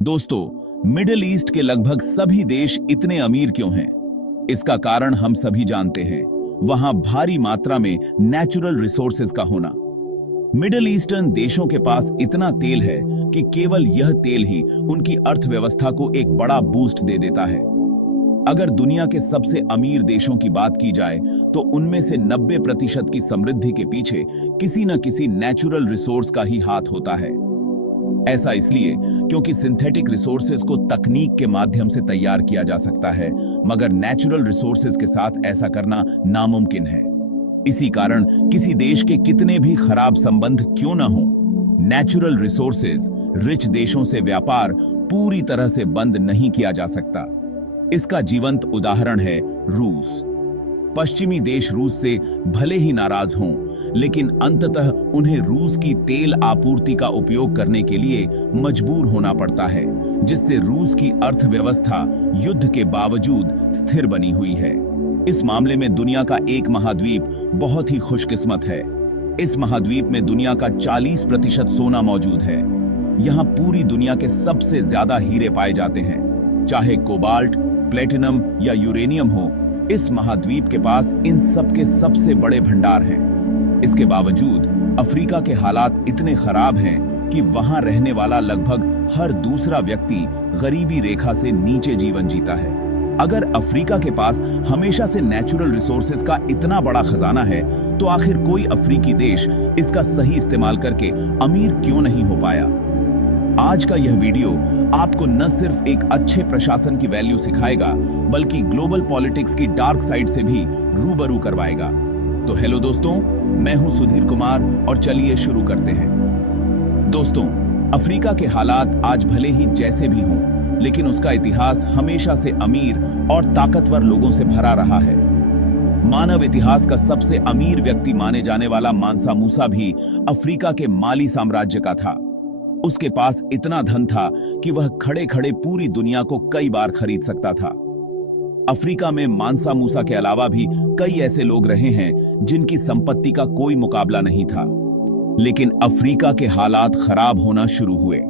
दोस्तों, middle east के लगभग सभी देश इतने अमीर क्यों हैं? इसका कारण हम सभी जानते हैं, वहां भारी मात्रा में नेचुरल रिसोर्सेज का होना। मिडिल ईस्टर्न देशों के पास इतना तेल है कि केवल यह तेल ही उनकी अर्थव्यवस्था को एक बड़ा बूस्ट दे देता है। अगर दुनिया के सबसे अमीर देशों की बात की जाए तो उनमें से 90% की समृद्धि के पीछे किसी न किसी नेचुरल रिसोर्स का ही हाथ होता है। ऐसा इसलिए क्योंकि सिंथेटिक रिसोर्सेज को तकनीक के माध्यम से तैयार किया जा सकता है, मगर नेचुरल रिसोर्सेज के साथ ऐसा करना नामुमकिन है। इसी कारण किसी देश के कितने भी खराब संबंध क्यों न हो, नेचुरल रिसोर्सेज रिच देशों से व्यापार पूरी तरह से बंद नहीं किया जा सकता। इसका जीवंत उदाहरण है रूस। पश्चिमी देश रूस से भले ही नाराज हों, लेकिन अंततः उन्हें रूस की तेल आपूर्ति का उपयोग करने के लिए मजबूर होना पड़ता है, जिससे रूस की अर्थव्यवस्था युद्ध के बावजूद स्थिर बनी हुई है। इस मामले में दुनिया का एक महाद्वीप बहुत ही खुशकिस्मत है। इस महाद्वीप में दुनिया का 40% सोना मौजूद है। यहाँ पूरी दुनिया के सबसे ज्यादा हीरे पाए जाते हैं, चाहे कोबाल्ट, प्लेटिनम या यूरेनियम हो। इस महाद्वीप के पास इन सब के सबसे बड़े भंडार हैं। इसके बावजूद अफ्रीका के हालात इतने खराब हैं कि वहां रहने वाला लगभग हर दूसरा व्यक्ति गरीबी रेखा से नीचे जीवन जीता है। अगर अफ्रीका के पास हमेशा से नेचुरल रिसोर्सेज का इतना बड़ा खजाना है, तो आखिर कोई अफ्रीकी देश इसका सही इस्तेमाल करके अमीर क्यों नहीं हो पाया? आज का यह वीडियो आपको न सिर्फ एक अच्छे प्रशासन की वैल्यू सिखाएगा, बल्कि ग्लोबल पॉलिटिक्स की डार्क साइड से भी रूबरू करवाएगा। तो हेलो दोस्तों, मैं हूं सुधीर कुमार और चलिए शुरू करते हैं। दोस्तों, अफ्रीका के हालात आज भले ही जैसे भी हों, लेकिन उसका इतिहास हमेशा से अमीर और ताकतवर लोगों से भरा रहा है। मानव इतिहास का सबसे अमीर व्यक्ति माने जाने वाला मानसा मूसा भी अफ्रीका के माली साम्राज्य का था। उसके पास इतना धन था कि वह खड़े खड़े पूरी दुनिया को कई बार खरीद सकता था। अफ्रीका में मानसा मूसा के अलावा भी कई ऐसे लोग रहे हैं जिनकी संपत्ति का कोई मुकाबला नहीं था, लेकिन अफ्रीका के हालात खराब होना शुरू हुए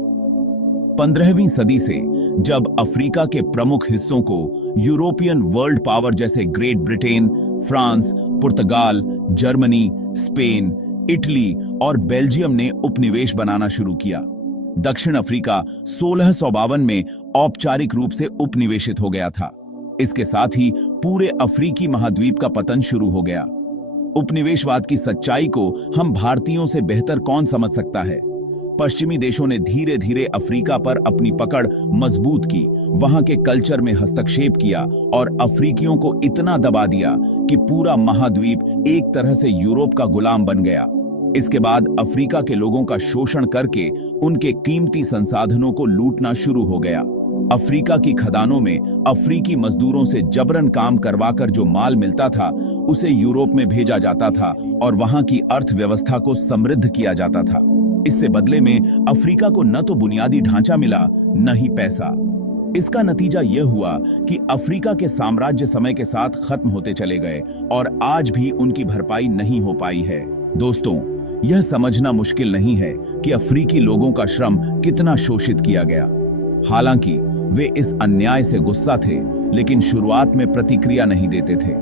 15वीं सदी से, जब अफ्रीका के प्रमुख हिस्सों को यूरोपियन वर्ल्ड पावर जैसे ग्रेट ब्रिटेन, फ्रांस, पुर्तगाल, जर्मनी, स्पेन, इटली और बेल्जियम ने उपनिवेश बनाना शुरू किया। दक्षिण अफ्रीका 1652 में औपचारिक रूप से उपनिवेशित हो गया था। इसके साथ ही पूरे अफ्रीकी महाद्वीप का पतन शुरू हो गया। उपनिवेशवाद की सच्चाई को हम भारतीयों से बेहतर कौन समझ सकता है? पश्चिमी देशों ने धीरे धीरे अफ्रीका पर अपनी पकड़ मजबूत की, वहां के कल्चर में हस्तक्षेप किया और अफ्रीकियों को इतना दबा दिया कि पूरा महाद्वीप एक तरह से यूरोप का गुलाम बन गया। इसके बाद अफ्रीका के लोगों का शोषण करके उनके कीमती संसाधनों को लूटना शुरू हो गया। अफ्रीका की खदानों में अफ्रीकी मजदूरों से जबरन काम करवाकर जो माल मिलता था, उसे यूरोप में भेजा जाता था और वहां की अर्थव्यवस्था को समृद्ध किया जाता था। इससे बदले में अफ्रीका को न तो बुनियादी ढांचा मिला, न ही पैसा। इसका नतीजा यह हुआ कि अफ्रीका के साम्राज्य समय के साथ खत्म होते चले गए और आज भी उनकी भरपाई नहीं हो पाई है। दोस्तों, यह समझना मुश्किल नहीं है कि अफ्रीकी लोगों का श्रम कितना शोषित किया गया। हालांकि वे इस अन्याय से गुस्सा थे, लेकिन शुरुआत में प्रतिक्रिया नहीं देते थे।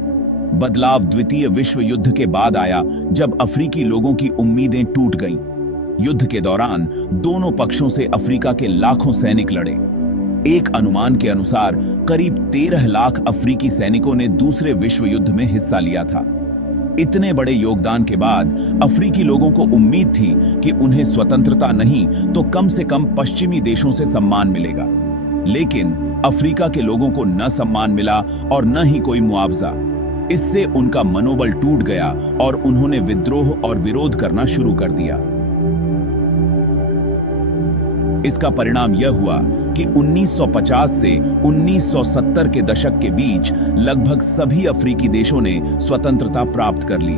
बदलाव द्वितीय विश्व युद्ध के बाद आया, जब अफ्रीकी लोगों की उम्मीदें टूट गईं। युद्ध के दौरान दोनों पक्षों से अफ्रीका के लाखों सैनिक लड़े। एक अनुमान के अनुसार करीब 13 लाख अफ्रीकी सैनिकों ने दूसरे विश्व युद्ध में हिस्सा लिया था। इतने बड़े योगदान के बाद अफ्रीकी लोगों को उम्मीद थी कि उन्हें स्वतंत्रता नहीं तो कम से कम पश्चिमी देशों से सम्मान मिलेगा, लेकिन अफ्रीका के लोगों को न सम्मान मिला और न ही कोई मुआवजा। इससे उनका मनोबल टूट गया और उन्होंने विद्रोह और विरोध करना शुरू कर दिया। इसका परिणाम यह हुआ कि 1950 से 1970 के दशक के बीच लगभग सभी अफ्रीकी देशों ने स्वतंत्रता प्राप्त कर ली।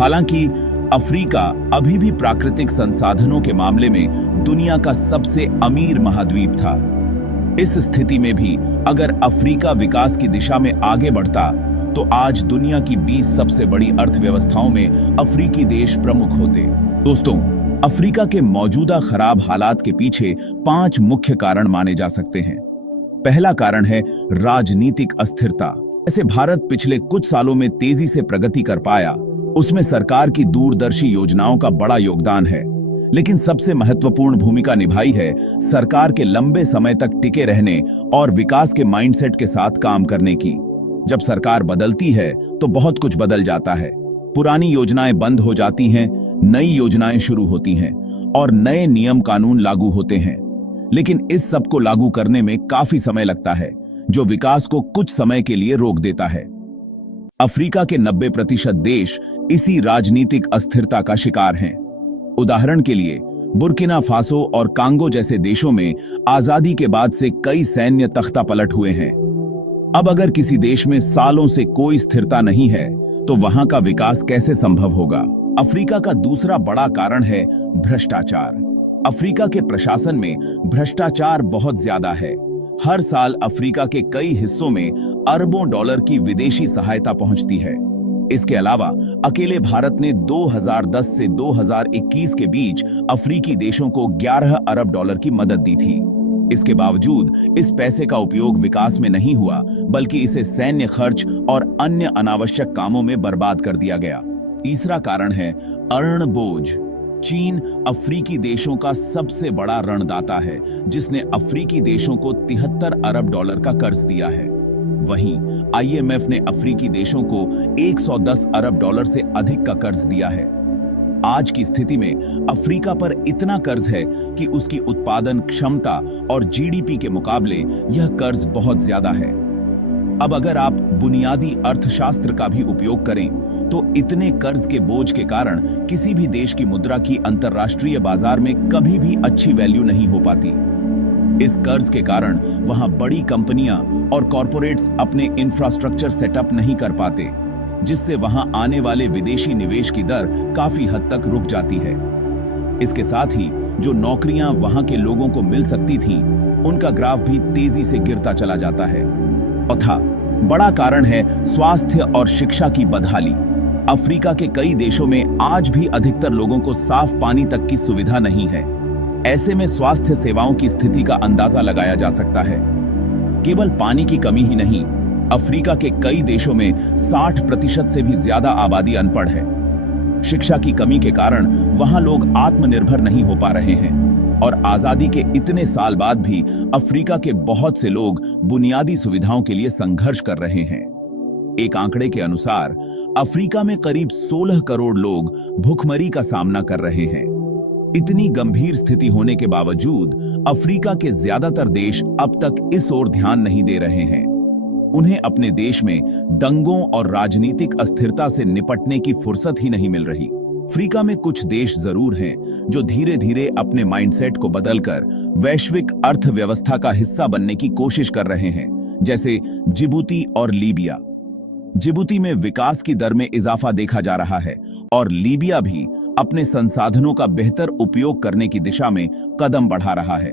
हालांकि अफ्रीका अभी भी प्राकृतिक संसाधनों के मामले में दुनिया का सबसे अमीर महाद्वीप था। इस स्थिति में भी अगर अफ्रीका विकास की दिशा में आगे बढ़ता, तो आज दुनिया की 20 सबसे बड़ी अर्थव्यवस्थाओं में अफ्रीकी देश प्रमुख होते। दोस्तों, अफ्रीका के मौजूदा खराब हालात के पीछे 5 मुख्य कारण माने जा सकते हैं। पहला कारण है राजनीतिक अस्थिरता। जैसे भारत पिछले कुछ सालों में तेजी से प्रगति कर पाया, उसमें सरकार की दूरदर्शी योजनाओं का बड़ा योगदान है, लेकिन सबसे महत्वपूर्ण भूमिका निभाई है सरकार के लंबे समय तक टिके रहने और विकास के माइंडसेट के साथ काम करने की। जब सरकार बदलती है तो बहुत कुछ बदल जाता है। पुरानी योजनाएं बंद हो जाती हैं, नई योजनाएं शुरू होती हैं और नए नियम कानून लागू होते हैं। लेकिन इस सब को लागू करने में काफी समय लगता है, जो विकास को कुछ समय के लिए रोक देता है। अफ्रीका के 90% देश इसी राजनीतिक अस्थिरता का शिकार हैं। उदाहरण के लिए बुर्किना फासो और कांगो जैसे देशों में आजादी के बाद से कई सैन्य तख्तापलट हुए हैं। अब अगर किसी देश में सालों से कोई स्थिरता नहीं है तो वहां का विकास कैसे संभव होगा? अफ्रीका का दूसरा बड़ा कारण है भ्रष्टाचार। अफ्रीका के प्रशासन में भ्रष्टाचार बहुत ज्यादा है। हर साल अफ्रीका के कई हिस्सों में अरबों डॉलर की विदेशी सहायता पहुंचती है। इसके अलावा अकेले भारत ने 2010 से 2021 के बीच अफ्रीकी देशों को 11 अरब डॉलर की मदद दी थी। इसके बावजूद इस पैसे का उपयोग विकास में नहीं हुआ, बल्कि इसे सैन्य खर्च और अन्य अनावश्यक कामों में बर्बाद कर दिया गया। तीसरा कारण है ऋण बोझ। चीन अफ्रीकी देशों का सबसे बड़ा ऋणदाता है, जिसने अफ्रीकी देशों को 73 अरब डॉलर का कर्ज दिया है। वहीं IMF ने अफ्रीकी देशों को 110 अरब डॉलर से अधिक का कर्ज दिया है। आज की स्थिति में अफ्रीका पर इतना कर्ज है कि उसकी उत्पादन क्षमता और GDP के मुकाबले यह कर्ज बहुत ज्यादा है। अब अगर आप बुनियादी अर्थशास्त्र का भी उपयोग करें तो इतने कर्ज के बोझ के कारण किसी भी देश की मुद्रा की अंतर्राष्ट्रीय बाजार में कभी भी अच्छी वैल्यू नहीं हो पाती। इस कर्ज के कारण वहां बड़ी कंपनियां और कॉरपोरेट्स अपने इंफ्रास्ट्रक्चर सेटअप नहीं कर पाते, जिससे वहां आने वाले विदेशी निवेश की दर काफी हद तक रुक जाती है। इसके साथ ही जो नौकरियां वहां के लोगों को मिल सकती थीं, उनका ग्राफ भी तेजी से गिरता चला जाता है। चौथा बड़ा कारण है स्वास्थ्य और शिक्षा की बदहाली। अफ्रीका के कई देशों में आज भी अधिकतर लोगों को साफ पानी तक की सुविधा नहीं है। ऐसे में स्वास्थ्य सेवाओं की स्थिति का अंदाजा लगाया जा सकता है। केवल पानी की कमी ही नहीं, अफ्रीका के कई देशों में 60% से भी ज्यादा आबादी अनपढ़ है। शिक्षा की कमी के कारण वहां लोग आत्मनिर्भर नहीं हो पा रहे हैं और आजादी के इतने साल बाद भी अफ्रीका के बहुत से लोग बुनियादी सुविधाओं के लिए संघर्ष कर रहे हैं। एक आंकड़े के अनुसार अफ्रीका में करीब 16 करोड़ लोग भूखमरी का सामना कर रहे हैं। इतनी गंभीर स्थिति होने के बावजूद अफ्रीका के ज्यादातर देश अब तक इस ओर ध्यान नहीं दे रहे हैं। उन्हें अपने देश में दंगों और राजनीतिक अस्थिरता से निपटने की फुर्सत ही नहीं मिल रही। अफ्रीका में कुछ देश जरूर हैं जो धीरे धीरे अपने माइंडसेट को बदलकर वैश्विक अर्थव्यवस्था का हिस्सा बनने की कोशिश कर रहे हैं, जैसे जिबूती और लीबिया। जिबूती में विकास की दर में इजाफा देखा जा रहा है और लीबिया भी अपने संसाधनों का बेहतर उपयोग करने की दिशा में कदम बढ़ा रहा है।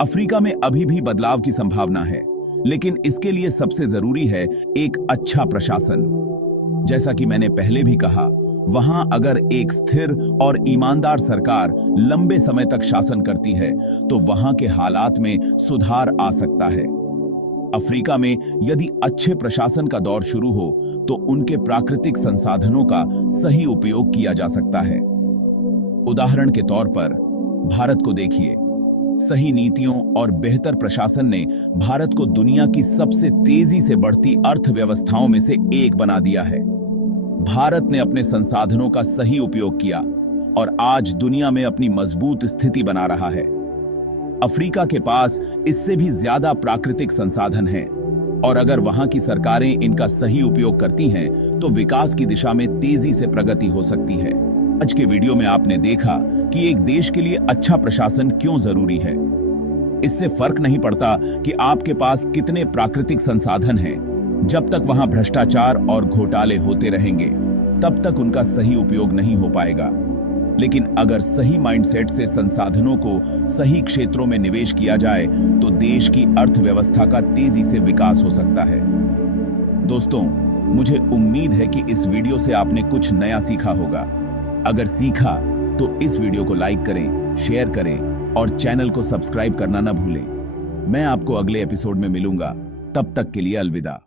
अफ्रीका में अभी भी बदलाव की संभावना है, लेकिन इसके लिए सबसे जरूरी है एक अच्छा प्रशासन। जैसा कि मैंने पहले भी कहा, वहां अगर एक स्थिर और ईमानदार सरकार लंबे समय तक शासन करती है तो वहां के हालात में सुधार आ सकता है। अफ्रीका में यदि अच्छे प्रशासन का दौर शुरू हो तो उनके प्राकृतिक संसाधनों का सही उपयोग किया जा सकता है। उदाहरण के तौर पर भारत को देखिए। सही नीतियों और बेहतर प्रशासन ने भारत को दुनिया की सबसे तेजी से बढ़ती अर्थव्यवस्थाओं में से एक बना दिया है। भारत ने अपने संसाधनों का सही उपयोग किया और आज दुनिया में अपनी मजबूत स्थिति बना रहा है। अफ्रीका के पास इससे भी ज्यादा प्राकृतिक संसाधन हैं और अगर वहां की सरकारें इनका सही उपयोग करती हैं तो विकास की दिशा में तेजी से प्रगति हो सकती है। आज के वीडियो में आपने देखा कि एक देश के लिए अच्छा प्रशासन क्यों जरूरी है। इससे फर्क नहीं पड़ता कि आपके पास कितने प्राकृतिक संसाधन हैं, जब तक वहां भ्रष्टाचार और घोटाले होते रहेंगे तब तक उनका सही उपयोग नहीं हो पाएगा। लेकिन अगर सही माइंडसेट से संसाधनों को सही क्षेत्रों में निवेश किया जाए तो देश की अर्थव्यवस्था का तेजी से विकास हो सकता है। दोस्तों, मुझे उम्मीद है कि इस वीडियो से आपने कुछ नया सीखा होगा। अगर सीखा तो इस वीडियो को लाइक करें, शेयर करें और चैनल को सब्सक्राइब करना ना भूलें। मैं आपको अगले एपिसोड में मिलूंगा। तब तक के लिए अलविदा।